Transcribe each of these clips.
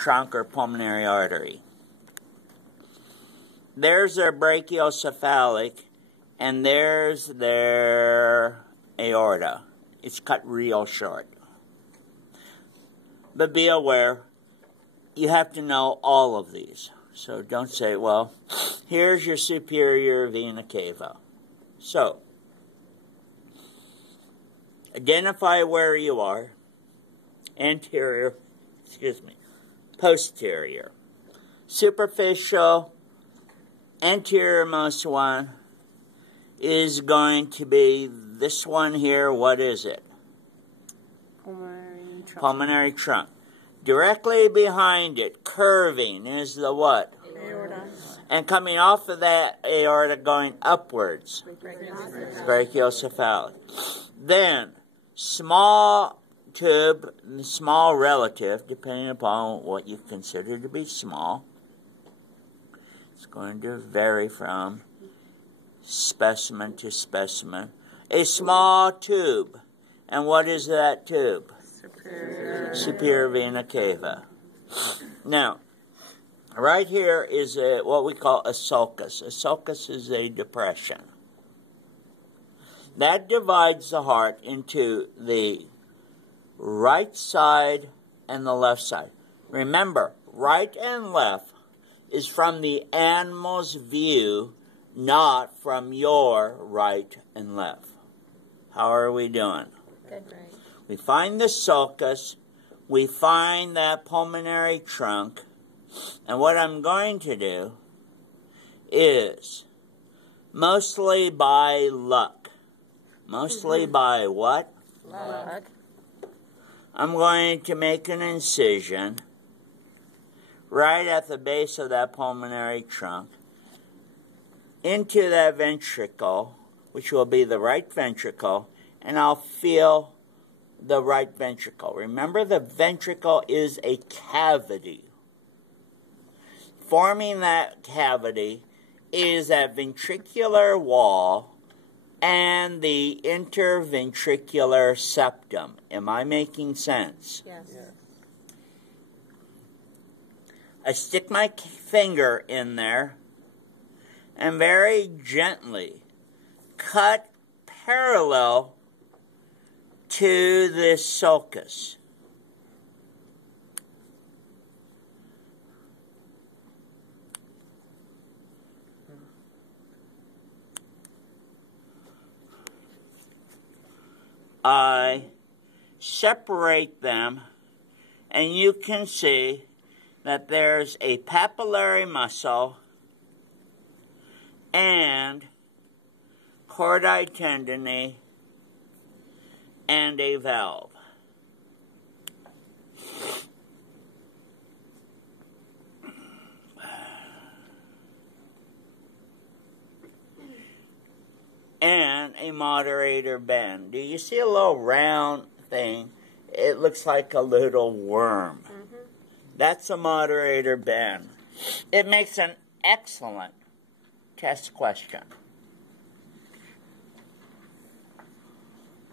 trunk or pulmonary artery. There's their brachiocephalic, and there's their aorta. It's cut real short. But be aware, you have to know all of these. So don't say, well, here's your superior vena cava. So, identify where you are. Anterior, posterior. Superficial, anteriormost one is going to be this one here. What is it? Pulmonary trunk. Pulmonary trunk. Directly behind it, curving, is the what? Aorta. And coming off of that aorta, going upwards, brachiocephalic. Then, small tube, small relative, depending upon what you consider to be small. It's going to vary from specimen to specimen. A small tube. And what is that tube? Superior vena cava. Now, right here is what we call a sulcus. A sulcus is a depression. That divides the heart into the right side and the left side. Remember, right and left is from the animal's view, not from your right and left. How are we doing? Good, right. We find the sulcus, we find that pulmonary trunk, and what I'm going to do is, mostly by luck, mostly by what? Luck. I'm going to make an incision right at the base of that pulmonary trunk into that ventricle, which will be the right ventricle, and I'll feel the right ventricle. Remember, the ventricle is a cavity. Forming that cavity is that ventricular wall and the interventricular septum. Am I making sense? Yes. I stick my finger in there and very gently cut parallel to this sulcus. I separate them, and you can see that there's a papillary muscle and chordae tendineae and a valve. And a moderator band. Do you see a little round thing? It looks like a little worm. Mm-hmm. That's a moderator band. It makes an excellent test question.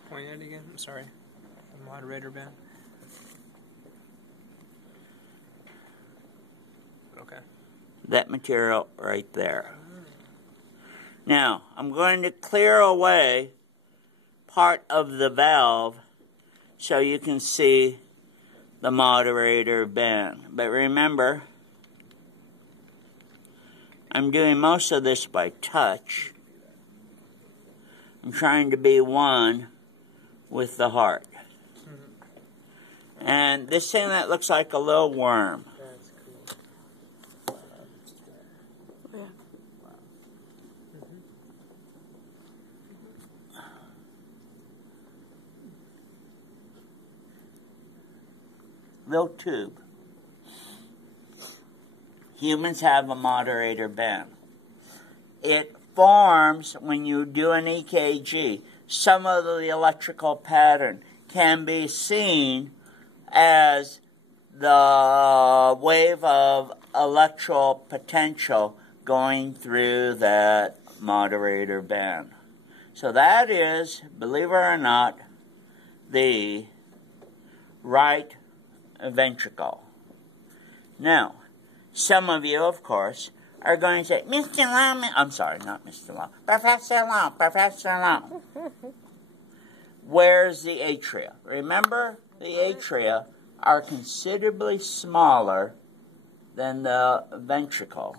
Point it again. I'm sorry. The moderator band. Okay. That material right there. Now, I'm going to clear away part of the valve so you can see the moderator band. But remember, I'm doing most of this by touch. I'm trying to be one with the heart. And this thing that looks like a little worm. That's cool. Yeah. Little tube. Humans have a moderator band. It forms when you do an EKG. Some of the electrical pattern can be seen as the wave of electrical potential going through that moderator band. So that is, believe it or not, the right ventricle. Now, some of you, of course, are going to say, Mr. Long, I'm sorry, not Mr. Long, Professor Long, Professor Long. Where's the atria? Remember, the atria are considerably smaller than the ventricle.